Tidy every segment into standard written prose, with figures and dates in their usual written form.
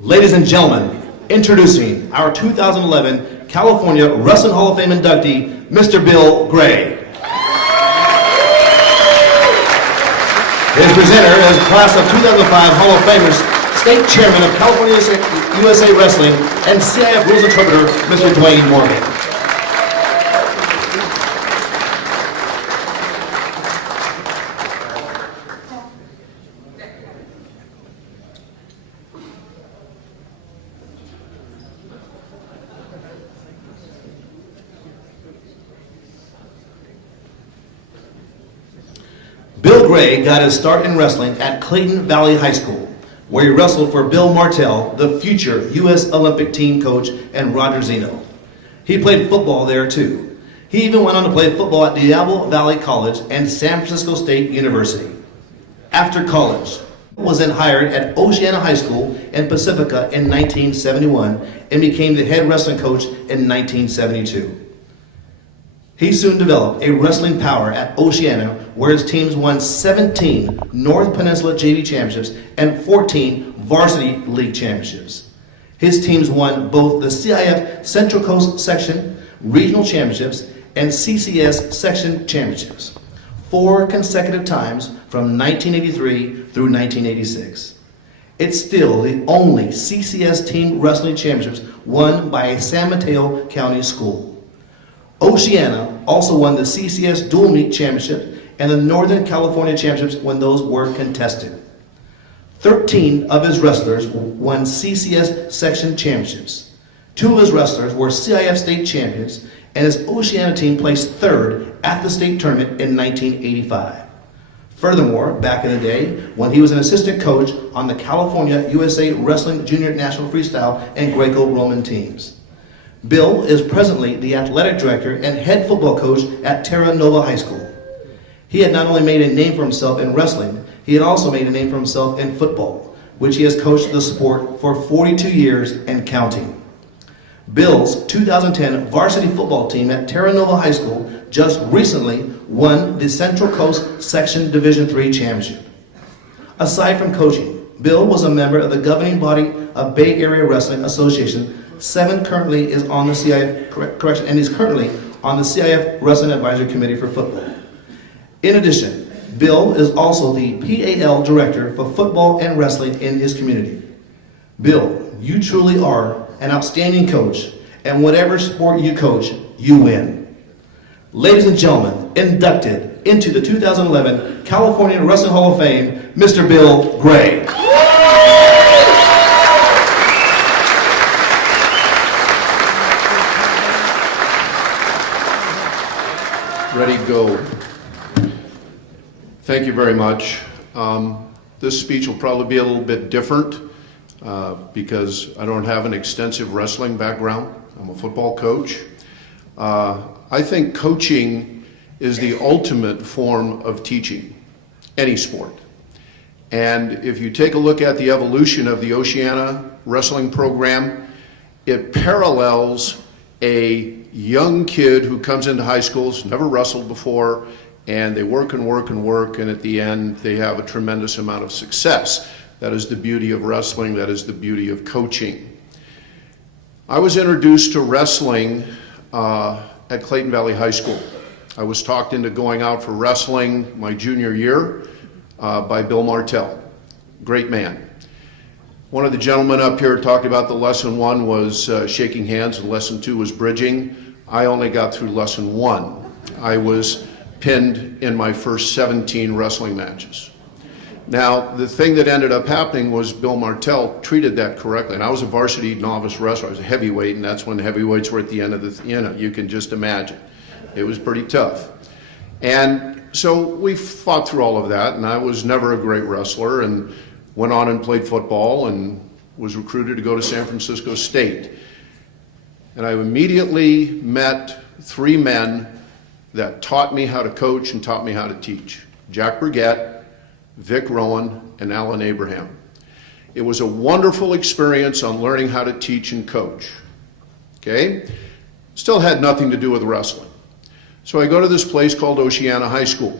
Ladies and gentlemen, introducing our 2011 California Wrestling Hall of Fame inductee, Mr. Bill Gray. His presenter is Class of 2005 Hall of Famers, State Chairman of California USA Wrestling, and CIF Rules Interpreter, Mr. Dwayne Morgan. Bill Gray got his start in wrestling at Clayton Valley High School, where he wrestled for Bill Martell, the future U.S. Olympic team coach, and Roger Zeno. He played football there too. He even went on to play football at Diablo Valley College and San Francisco State University. After college, Bill was then hired at Oceana High School in Pacifica in 1971 and became the head wrestling coach in 1972. He soon developed a wrestling power at Oceana, where his teams won 17 North Peninsula JV championships and 14 Varsity League championships. His teams won both the CIF Central Coast Section Regional Championships and CCS Section Championships 4 consecutive times from 1983 through 1986. It's still the only CCS Team Wrestling Championships won by a San Mateo County school. Oceana also won the CCS Dual Meet Championship and the Northern California Championships when those were contested. 13 of his wrestlers won CCS Section Championships. 2 of his wrestlers were CIF State Champions, and his Oceana team placed 3rd at the state tournament in 1985. Furthermore, back in the day, when he was an assistant coach on the California USA Wrestling Junior National Freestyle and Greco-Roman teams. Bill is presently the athletic director and head football coach at Terra Nova High School. He had not only made a name for himself in wrestling, he had also made a name for himself in football, which he has coached the sport for 42 years and counting. Bill's 2010 varsity football team at Terra Nova High School just recently won the Central Coast Section Division III Championship. Aside from coaching, Bill was a member of the governing body of Bay Area Wrestling Association. 7 currently is on the CIF, and he's currently on the CIF Wrestling Advisory Committee for football. In addition, Bill is also the PAL Director for football and wrestling in his community. Bill, you truly are an outstanding coach, and whatever sport you coach, you win. Ladies and gentlemen, inducted into the 2011 California Wrestling Hall of Fame, Mr. Bill Gray. Ready, go. Thank you very much. This speech will probably be a little bit different because I don't have an extensive wrestling background. I'm a football coach. I think coaching is the ultimate form of teaching any sport. And if you take a look at the evolution of the Oceana wrestling program, it parallels a young kid who comes into high school, has never wrestled before, and they work and work and work, and at the end they have a tremendous amount of success. That is the beauty of wrestling. That is the beauty of coaching. I was introduced to wrestling at Clayton Valley High School. I was talked into going out for wrestling my junior year by Bill Martell. Great man. One of the gentlemen up here talked about the lesson 1 was shaking hands and lesson 2 was bridging. I only got through lesson 1. I was pinned in my first 17 wrestling matches. Now, the thing that ended up happening was Bill Martell treated that correctly. And I was a varsity novice wrestler. I was a heavyweight, and that's when the heavyweights were at the end of the, you can just imagine. It was pretty tough. And so we fought through all of that, and I was never a great wrestler, and went on and played football and was recruited to go to San Francisco State. And I immediately met 3 men that taught me how to coach and taught me how to teach. Jack Brigette, Vic Rowan, and Alan Abraham. It was a wonderful experience on learning how to teach and coach. Okay? Still had nothing to do with wrestling. So I go to this place called Oceana High School.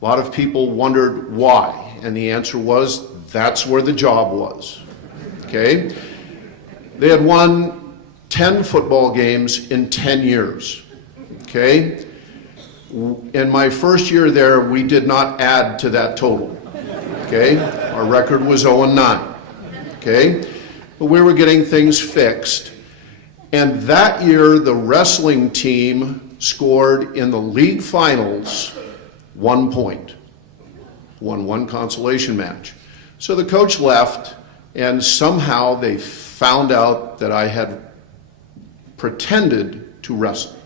A lot of people wondered why, and the answer was, that's where the job was. okay? They had won 10 football games in 10 years, okay? In my first year there, we did not add to that total, okay? Our record was 0-9, okay? But we were getting things fixed. And that year, the wrestling team scored in the league finals 1 point, won one consolation match. So the coach left, and somehow they found out that I had pretended to wrestle.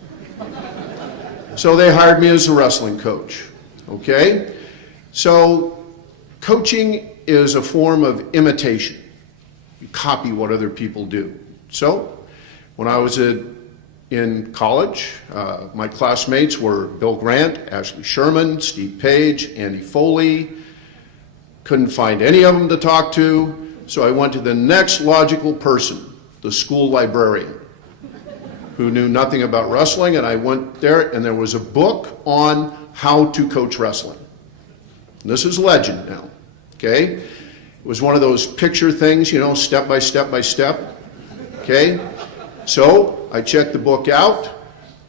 So they hired me as a wrestling coach, okay? So coaching is a form of imitation. You copy what other people do. So when I was in college, my classmates were Bill Grant, Ashley Sherman, Steve Page, Andy Foley. Couldn't find any of them to talk to, so I went to the next logical person, the school librarian, who knew nothing about wrestling, and I went there, and there was a book on how to coach wrestling. And this is legend now, okay? It was one of those picture things, you know, step by step by step, okay? So I checked the book out.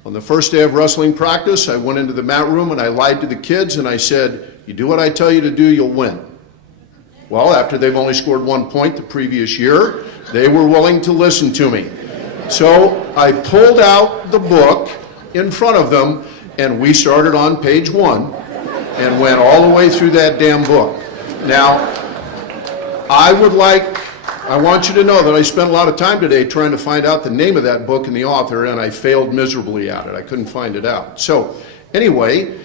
On the first day of wrestling practice, I went into the mat room and I lied to the kids and I said, you do what I tell you to do, you'll win. Well, after they've only scored 1 point the previous year, they were willing to listen to me. So I pulled out the book in front of them and we started on page 1 and went all the way through that damn book. Now, I want you to know that I spent a lot of time today trying to find out the name of that book and the author, and I failed miserably at it. I couldn't find it out. So anyway,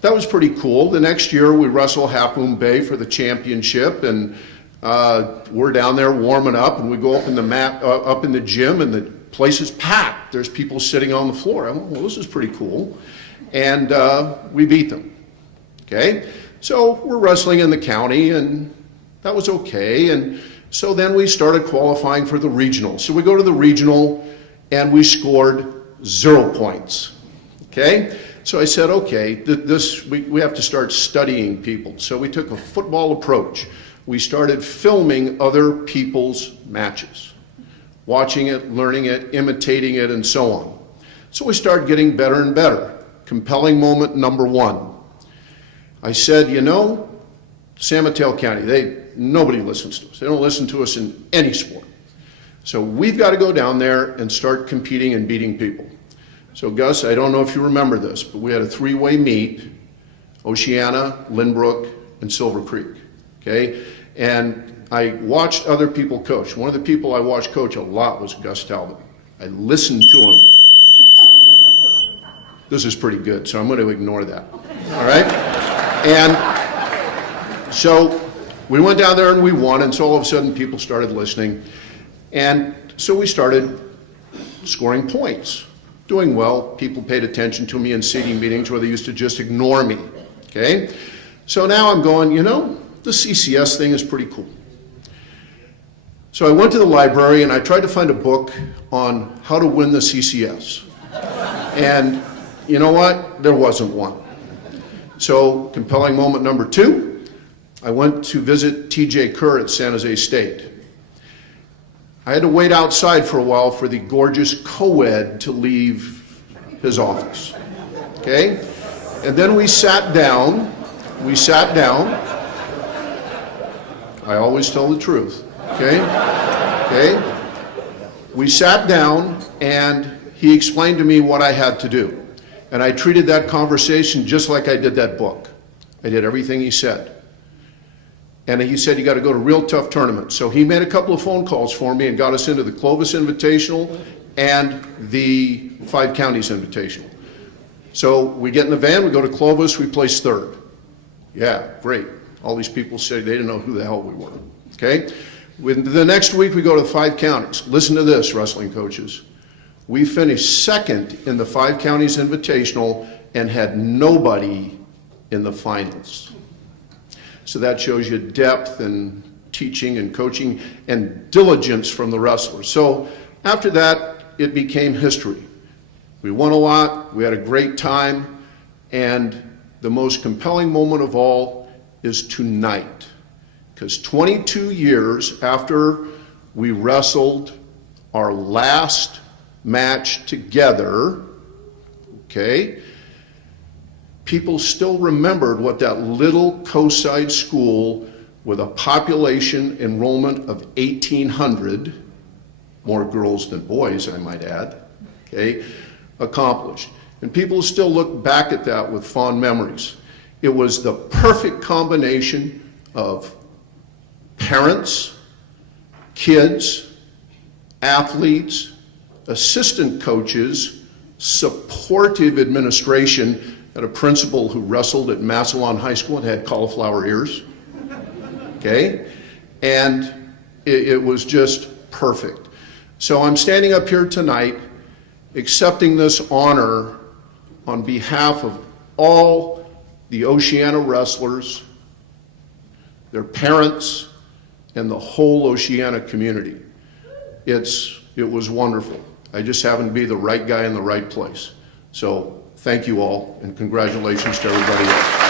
that was pretty cool. The next year we wrestle Half Moon Bay for the championship, and we're down there warming up, and we go up in the gym, and the place is packed. There's people sitting on the floor. I went, well, this is pretty cool. And we beat them. Okay? So we're wrestling in the county, and that was okay. And so then we started qualifying for the regional. So we go to the regional, and we scored 0 points. Okay? So I said, okay, we have to start studying people. So we took a football approach. We started filming other people's matches, watching it, learning it, imitating it, and so on. So we started getting better and better. Compelling moment number 1. I said, you know, San Mateo County, nobody listens to us. They don't listen to us in any sport. So we've got to go down there and start competing and beating people. So Gus, I don't know if you remember this, but we had a 3-way meet, Oceana, Lynbrook, and Silver Creek, okay? And I watched other people coach. One of the people I watched coach a lot was Gus Talbot. I listened to him. This is pretty good, so I'm going to ignore that, all right? And so we went down there and we won, and so all of a sudden people started listening. And so we started scoring points. Doing well, people paid attention to me in seating meetings where they used to just ignore me, okay? So now I'm going, you know, the CCS thing is pretty cool. So I went to the library and I tried to find a book on how to win the CCS. And you know what? There wasn't one. So compelling moment number 2, I went to visit TJ Kerr at San Jose State. I had to wait outside for a while for the gorgeous co-ed to leave his office, okay? And then we sat down. I always tell the truth, okay? Okay? We sat down and he explained to me what I had to do. And I treated that conversation just like I did that book. I did everything he said. And he said, you got to go to real tough tournaments. So he made a couple of phone calls for me and got us into the Clovis Invitational and the 5 Counties Invitational. So we get in the van, we go to Clovis, we place 3rd. Yeah, great. All these people said they didn't know who the hell we were. Okay? The next week we go to the 5 Counties. Listen to this, wrestling coaches. We finished 2nd in the 5 Counties Invitational and had nobody in the finals. So that shows you depth and teaching and coaching and diligence from the wrestlers. So after that, it became history. We won a lot, we had a great time, and the most compelling moment of all is tonight. Because 22 years after we wrestled our last match together, okay, people still remembered what that little coastside school with a population enrollment of 1,800, more girls than boys, I might add, okay, accomplished. And people still look back at that with fond memories. It was the perfect combination of parents, kids, athletes, assistant coaches, supportive administration, and a principal who wrestled at Massillon High School and had cauliflower ears. Okay? And it was just perfect. So I'm standing up here tonight accepting this honor on behalf of all the Oceana wrestlers, their parents, and the whole Oceana community. It was wonderful. I just happened to be the right guy in the right place. So thank you all, and congratulations to everybody else.